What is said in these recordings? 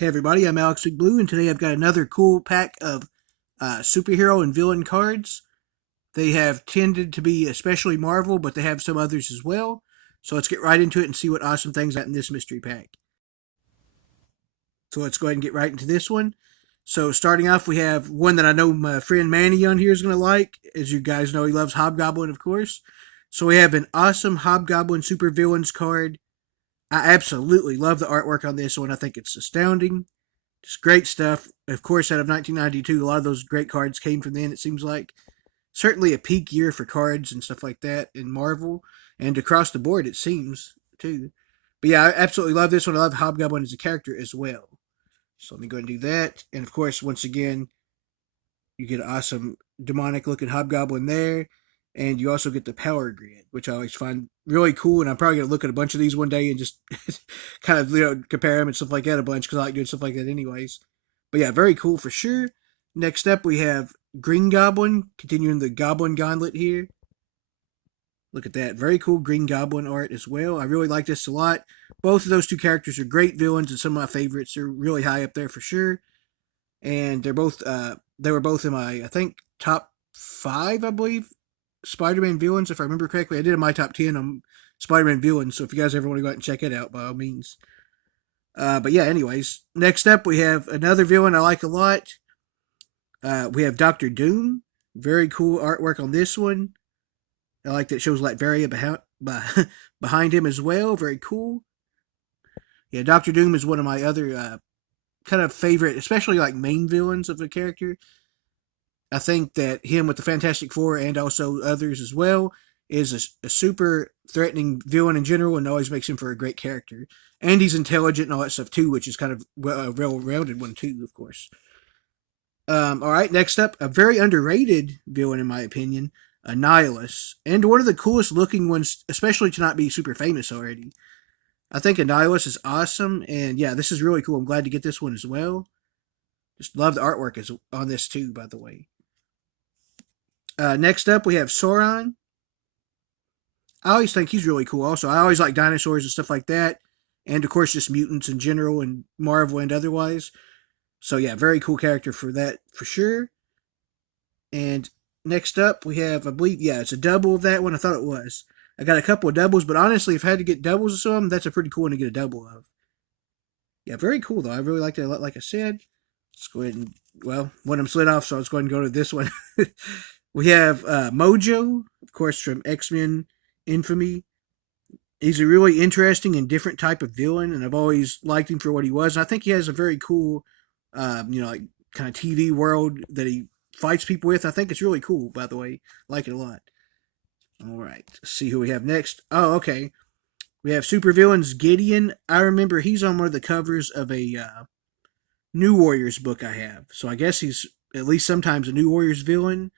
Hey everybody, I'm Alex Big Blue, and today I've got another cool pack of superhero and villain cards. They have tended to be especially Marvel, but they have some others as well. So let's get right into it and see what awesome things got in this mystery pack. So let's go ahead and get right into this one. So starting off, we have one that I know my friend Manny on here is going to like. As you guys know, he loves Hobgoblin, of course. So we have an awesome Hobgoblin Super Villains card. I absolutely love the artwork on this one. I think it's astounding. Just great stuff. Of course, out of 1992, a lot of those great cards came from then, it seems like. Certainly a peak year for cards and stuff like that in Marvel, and across the board, it seems, too. But yeah, I absolutely love this one. I love Hobgoblin as a character as well. So let me go and do that. And of course, once again, you get an awesome demonic looking Hobgoblin there. And you also get the power grid, which I always find really cool. And I'm probably going to look at a bunch of these one day and just kind of compare them and stuff like that a bunch because I like doing stuff like that anyways. But yeah, very cool for sure. Next up, we have Green Goblin, continuing the Goblin Gauntlet here. Look at that. Very cool Green Goblin art as well. I really like this a lot. Both of those two characters are great villains and some of my favorites. They're really high up there for sure. And they were both in my, I think, top five, I believe, Spider-Man villains, if I remember correctly. I did in my top 10 on Spider-Man villains, so if you guys ever want to go out and check it out, by all means. But yeah, anyways, next up we have another villain I like a lot. We have Doctor Doom. Very cool artwork on this one. I like that it shows Latveria behind him as well. Very cool. Yeah, Doctor Doom is one of my other kind of favorite, especially like main villains of the character. I think that him with the Fantastic Four and also others as well is a super threatening villain in general and always makes him for a great character. And he's intelligent and all that stuff too, which is kind of a well-rounded one too, of course. All right, next up, a very underrated villain in my opinion, Annihilus, and one of the coolest looking ones, especially to not be super famous already. I think Annihilus is awesome, and yeah, this is really cool. I'm glad to get this one as well. Just love the artwork is on this too, by the way. Next up, we have Sauron. I always think he's really cool. Also, I always like dinosaurs and stuff like that, and of course, just mutants in general and Marvel and otherwise. So yeah, very cool character for that for sure. And next up, we have, I believe, yeah, it's a double of that one. I thought it was. I got a couple of doubles, but honestly, if I had to get doubles of some, that's a pretty cool one to get a double of. Yeah, very cool though. I really liked it a lot. Like I said, let's go ahead and one of them slid off, so let's go ahead and go to this one. We have Mojo, of course, from X-Men Infamy. He's a really interesting and different type of villain, and I've always liked him for what he was. And I think he has a very cool, like kind of TV world that he fights people with. I think it's really cool, by the way. Like it a lot. All right, let's see who we have next. Oh, okay. We have supervillains Gideon. I remember he's on one of the covers of a New Warriors book I have. So I guess he's at least sometimes a New Warriors villain,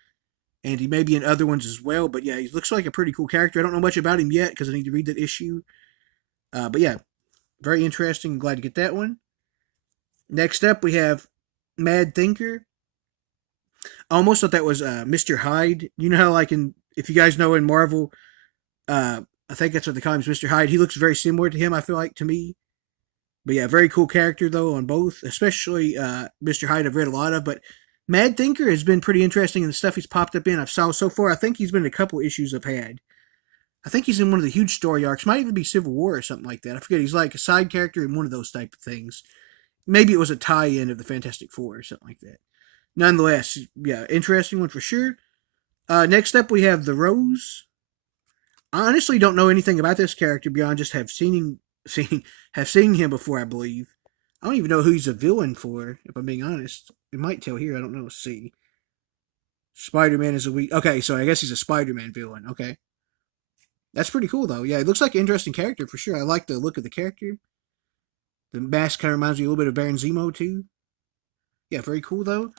and he may be in other ones as well. But yeah, he looks like a pretty cool character. I don't know much about him yet because I need to read that issue. But yeah, very interesting. Glad to get that one. Next up, we have Mad Thinker. I almost thought that was Mr. Hyde. You know how, like, if you guys know in Marvel, I think that's what they call him, Mr. Hyde. He looks very similar to him, I feel like, to me. But yeah, very cool character, though, on both. Especially Mr. Hyde, I've read a lot of. But Mad Thinker has been pretty interesting in the stuff he's popped up in. I've saw so far. I think he's been in a couple issues I've had. I think he's in one of the huge story arcs. Might even be Civil War or something like that. I forget. He's like a side character in one of those type of things. Maybe it was a tie-in of the Fantastic Four or something like that. Nonetheless, yeah, interesting one for sure. Next up, we have the Rose. I honestly don't know anything about this character beyond just have seen him before. I believe. I don't even know who he's a villain for. If I'm being honest, it might tell here. I don't know. Let's see. Spider-Man is a weak. Okay, so I guess he's a Spider-Man villain. Okay, that's pretty cool though. Yeah, it looks like an interesting character for sure. I like the look of the character. The mask kind of reminds me a little bit of Baron Zemo too. Yeah, very cool though.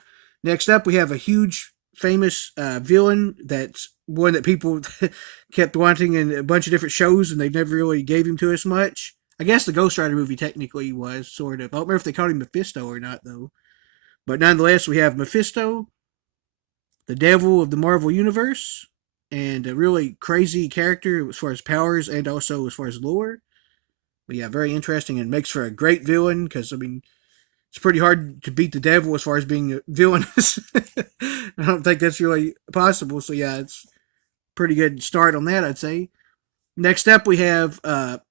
Next up, we have a huge famous villain that's one that people kept wanting in a bunch of different shows, and they never really gave him to us much. I guess the Ghost Rider movie technically was sort of. I don't remember if they called him Mephisto or not though. But nonetheless, we have Mephisto, the devil of the Marvel Universe, and a really crazy character as far as powers and also as far as lore. But yeah, very interesting and makes for a great villain because I mean it's pretty hard to beat the devil as far as being villainous. I don't think that's really possible. So yeah, it's pretty good start on that, I'd say. Next up, we have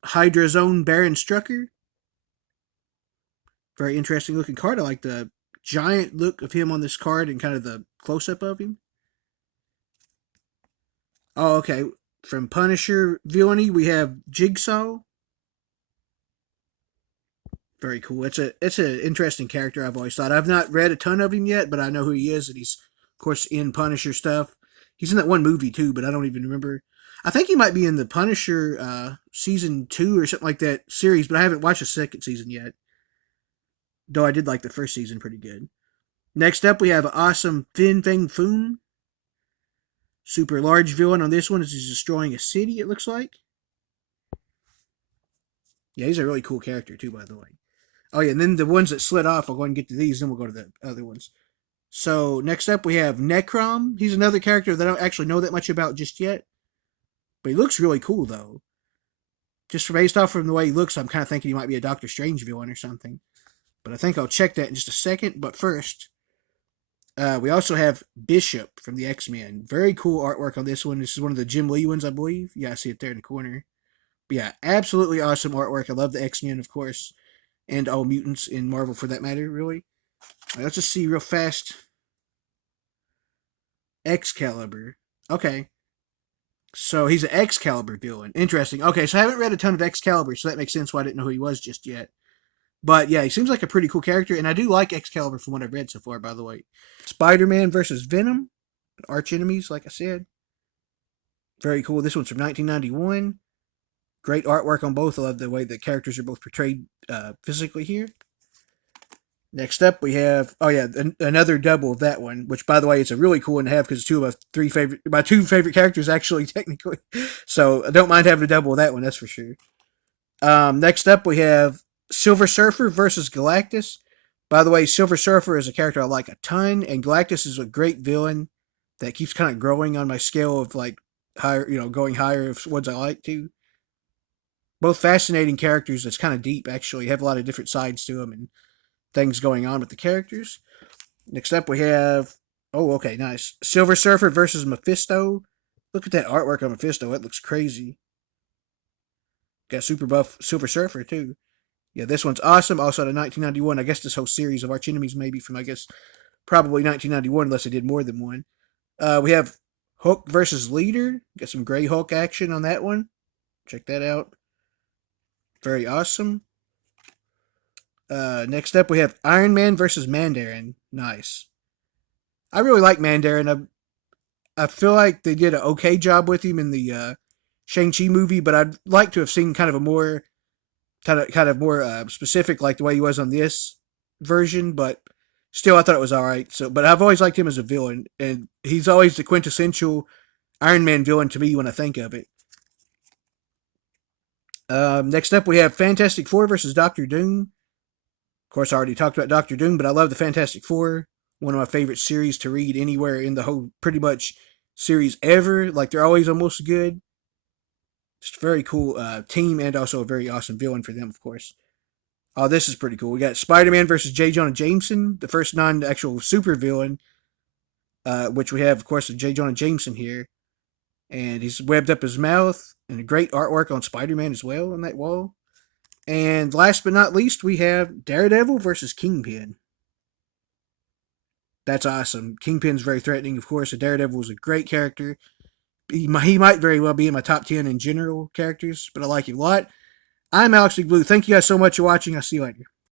Hydra's own Baron Strucker. Very interesting looking card. I like the giant look of him on this card and kind of the close up of him. Oh, okay. From Punisher villainy, we have Jigsaw. Very cool. It's an interesting character. I've always thought. I've not read a ton of him yet, but I know who he is, and he's of course in Punisher stuff. He's in that one movie too, but I don't even remember. I think he might be in the Punisher season 2 or something like that series, but I haven't watched the second season yet. Though I did like the first season pretty good. Next up, we have awesome Fin Fang Foom. Super large villain on this one is he's destroying a city, it looks like. Yeah, he's a really cool character too, by the way. Oh yeah, and then the ones that slid off, I'll go and get to these, then we'll go to the other ones. So next up we have Necrom. He's another character that I don't actually know that much about just yet. But he looks really cool though. Just based off from the way he looks, I'm kind of thinking he might be a Doctor Strange villain or something. But I think I'll check that in just a second. But first, we also have Bishop from the X-Men. Very cool artwork on this one. This is one of the Jim Lee ones, I believe. Yeah, I see it there in the corner. But yeah, absolutely awesome artwork. I love the X-Men, of course. And all mutants in Marvel for that matter, really. Right, let's just see real fast. Excalibur. Okay. So he's an Excalibur villain. Interesting. Okay, so I haven't read a ton of Excalibur, so that makes sense why I didn't know who he was just yet. But yeah, he seems like a pretty cool character, and I do like Excalibur from what I've read so far, by the way. Spider-Man versus Venom. Arch enemies, like I said. Very cool. This one's from 1991. Great artwork on both. I love the way the characters are both portrayed physically here. Next up, we have another double of that one, which by the way, it's a really cool one to have because it's my two favorite characters actually technically. So I don't mind having a double of that one, that's for sure. Next up, we have Silver Surfer versus Galactus. By the way, Silver Surfer is a character I like a ton, and Galactus is a great villain that keeps kind of growing on my scale of like higher, going higher of ones I like to. Both fascinating characters that's kind of deep, actually. Have a lot of different sides to them and things going on with the characters. Next up, we have... Oh, okay, nice. Silver Surfer versus Mephisto. Look at that artwork on Mephisto. That looks crazy. Got super buff Silver Surfer, too. Yeah, this one's awesome. Also, the 1991. I guess this whole series of Arch Enemies maybe from, probably 1991, unless they did more than one. We have Hulk versus Leader. Got some Grey Hulk action on that one. Check that out. Very awesome. Next up, we have Iron Man versus Mandarin. Nice. I really like Mandarin. I feel like they did an okay job with him in the Shang-Chi movie, but I'd like to have seen kind of a more kind of more specific, like the way he was on this version. But still, I thought it was all right. So, but I've always liked him as a villain, and he's always the quintessential Iron Man villain to me when I think of it. Next up, we have Fantastic Four versus Doctor Doom. Of course, I already talked about Doctor Doom, but I love the Fantastic Four. One of my favorite series to read anywhere in the whole, pretty much, series ever. Like, they're always almost good. Just a very cool team and also a very awesome villain for them, of course. Oh, this is pretty cool. We got Spider-Man versus J. Jonah Jameson, the first non-actual super villain, which we have, of course, J. Jonah Jameson here. And he's webbed up his mouth, and a great artwork on Spider-Man as well on that wall. And last but not least, we have Daredevil versus Kingpin. That's awesome. Kingpin's very threatening, of course. Daredevil is a great character. He might very well be in my top 10 in general characters, but I like him a lot. I'm Alex Big Blue. Thank you guys so much for watching. I'll see you later.